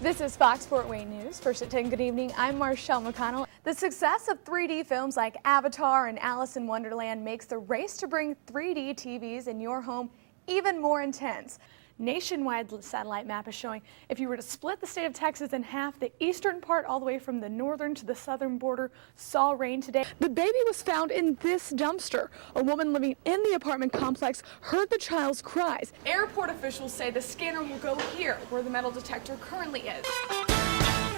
This is Fox Fort Wayne News. First at 10, good evening. I'm Marchelle M. The success of 3D films like Avatar and Alice in Wonderland makes the race to bring 3D TVs in your home even more intense. Nationwide satellite map is showing if you were to split the state of Texas in half, the eastern part all the way from the northern to the southern border saw rain today. The baby was found in this dumpster. A woman living in the apartment complex heard the child's cries. Airport officials say the scanner will go here, where the metal detector currently is.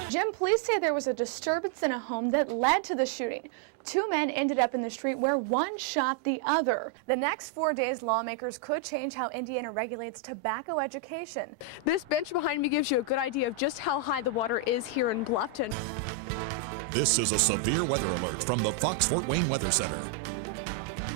Jim, police say there was a disturbance in a home that led to the shooting. Two men ended up in the street where one shot the other. The next 4 days, lawmakers could change how Indiana regulates tobacco education. This bench behind me gives you a good idea of just how high the water is here in Bluffton. This is a severe weather alert from the Fox Fort Wayne Weather Center.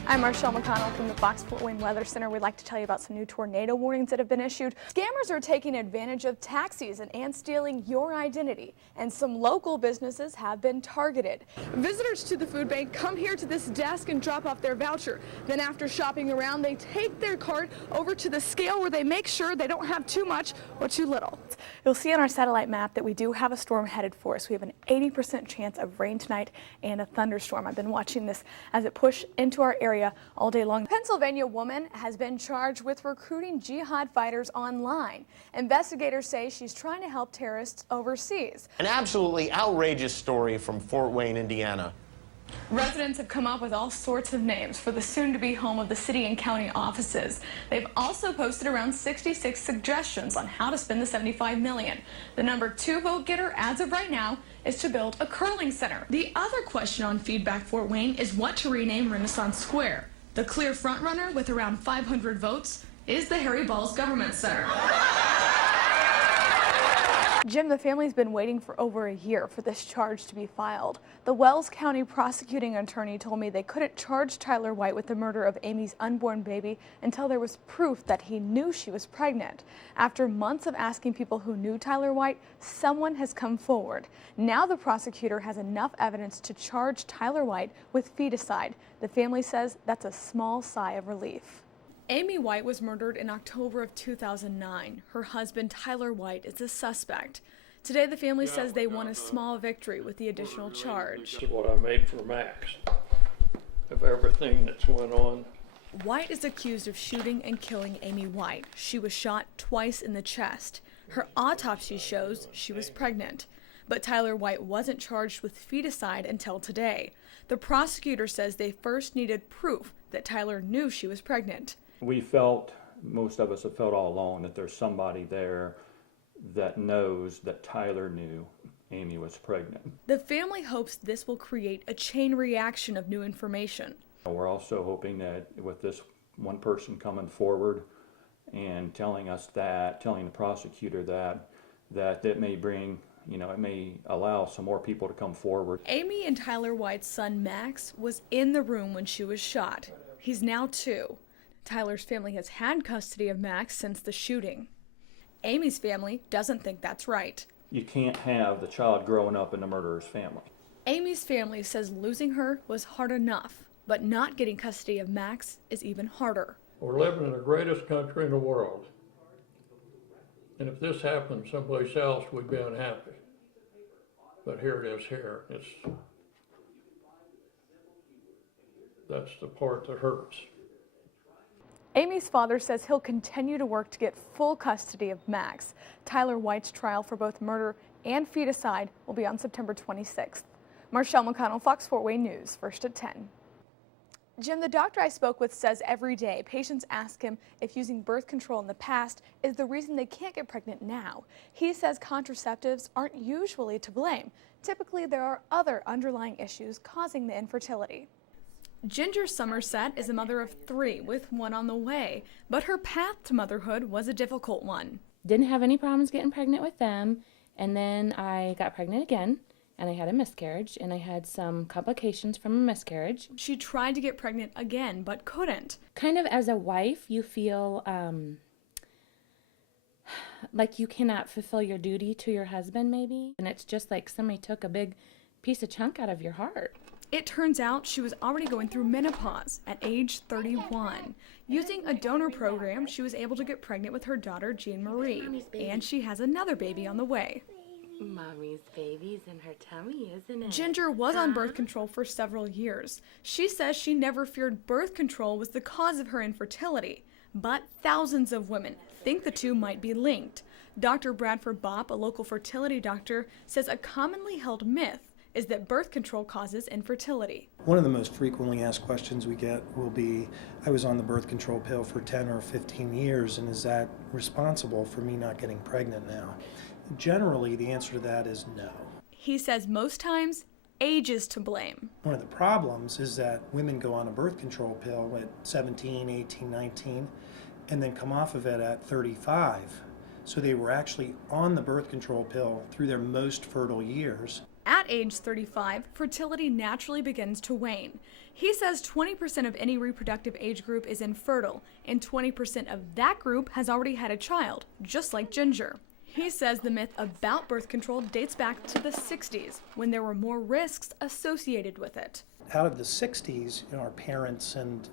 I'm Marchelle McConnell from the Fox Fort Wayne Weather Center. We'd like to tell you about some new tornado warnings that have been issued. Scammers are taking advantage of tax season and stealing your identity, and some local businesses have been targeted. Visitors to the food bank come here to this desk and drop off their voucher. Then after shopping around, they take their cart over to the scale where they make sure they don't have too much or too little. You'll see on our satellite map that we do have a storm headed for us. We have an 80% chance of rain tonight and a thunderstorm. I've been watching this as it pushed into our area all day long. A Pennsylvania woman has been charged with recruiting jihad fighters online. Investigators say she's trying to help terrorists overseas. An absolutely outrageous story from Fort Wayne, Indiana. Residents have come up with all sorts of names for the soon-to-be home of the city and county offices. They've also posted around 66 suggestions on how to spend the $75 million. The number 2 vote getter as of right now is to build a curling center. The other question on Feedback Fort Wayne is what to rename Renaissance Square. The clear frontrunner with around 500 votes is the Harry Balls Government Center. Jim, the family's been waiting for over a year for this charge to be filed. The Wells County prosecuting attorney told me they couldn't charge Tyler White with the murder of Amy's unborn baby until there was proof that he knew she was pregnant. After months of asking people who knew Tyler White, someone has come forward. Now the prosecutor has enough evidence to charge Tyler White with feticide. The family says that's a small sigh of relief. Amy White was murdered in October of 2009. Her husband, Tyler White, is the suspect. Today, the family says they won a small victory with the additional charge. This is what I made for Max, of everything that's went on. White is accused of shooting and killing Amy White. She was shot twice in the chest. Her autopsy shows she was pregnant. But Tyler White wasn't charged with feticide until today. The prosecutor says they first needed proof that Tyler knew she was pregnant. We felt, most of us have felt all along, that there's somebody there that knows that Tyler knew Amy was pregnant. The family hopes this will create a chain reaction of new information. We're also hoping that with this one person coming forward and telling us that, telling the prosecutor that it may bring, it may allow some more people to come forward. Amy and Tyler White's son Max was in the room when she was shot. He's now 2. Tyler's family has had custody of Max since the shooting. Amy's family doesn't think that's right. You can't have the child growing up in the murderer's family. Amy's family says losing her was hard enough, but not getting custody of Max is even harder. We're living in the greatest country in the world. And if this happened someplace else, we'd be unhappy. But here it is here. That's the part that hurts. Amy's father says he'll continue to work to get full custody of Max. Tyler White's trial for both murder and feticide will be on September 26th. Marchelle McConnell, Fox Fort Wayne News, first at 10. Jim, the doctor I spoke with says every day patients ask him if using birth control in the past is the reason they can't get pregnant now. He says contraceptives aren't usually to blame. Typically, there are other underlying issues causing the infertility. Ginger Somerset is a mother of 3 with 1 on the way, but her path to motherhood was a difficult one. Didn't have any problems getting pregnant with them, and then I got pregnant again, and I had a miscarriage, and I had some complications from a miscarriage. She tried to get pregnant again, but couldn't. Kind of as a wife, you feel like you cannot fulfill your duty to your husband, maybe, and it's just like somebody took a big piece of chunk out of your heart. It turns out she was already going through menopause at age 31. Using a donor program, she was able to get pregnant with her daughter, Jean Marie, and she has another baby on the way. Mommy's baby's in her tummy, isn't it? Ginger was on birth control for several years. She says she never feared birth control was the cause of her infertility, but thousands of women think the two might be linked. Dr. Bradford Bopp, a local fertility doctor, says a commonly held myth is that birth control causes infertility. One of the most frequently asked questions we get will be, I was on the birth control pill for 10 or 15 years, and is that responsible for me not getting pregnant now? Generally, the answer to that is no. He says most times, age is to blame. One of the problems is that women go on a birth control pill at 17, 18, 19, and then come off of it at 35. So they were actually on the birth control pill through their most fertile years. At age 35, fertility naturally begins to wane. He says 20% of any reproductive age group is infertile, and 20% of that group has already had a child, just like Ginger. He says the myth about birth control dates back to the 60s, when there were more risks associated with it. Out of the 60s, our parents and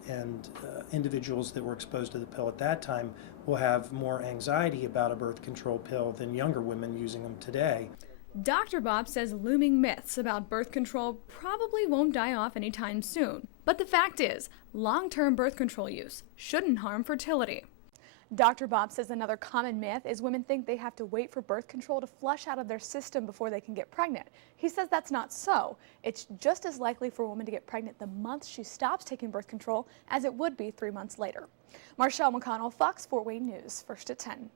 individuals that were exposed to the pill at that time will have more anxiety about a birth control pill than younger women using them today. Dr. Bopp says looming myths about birth control probably won't die off anytime soon. But the fact is, long-term birth control use shouldn't harm fertility. Dr. Bopp says another common myth is women think they have to wait for birth control to flush out of their system before they can get pregnant. He says that's not so. It's just as likely for a woman to get pregnant the month she stops taking birth control as it would be 3 months later. Marchelle McConnell, Fox 4 Wayne News, First at 10.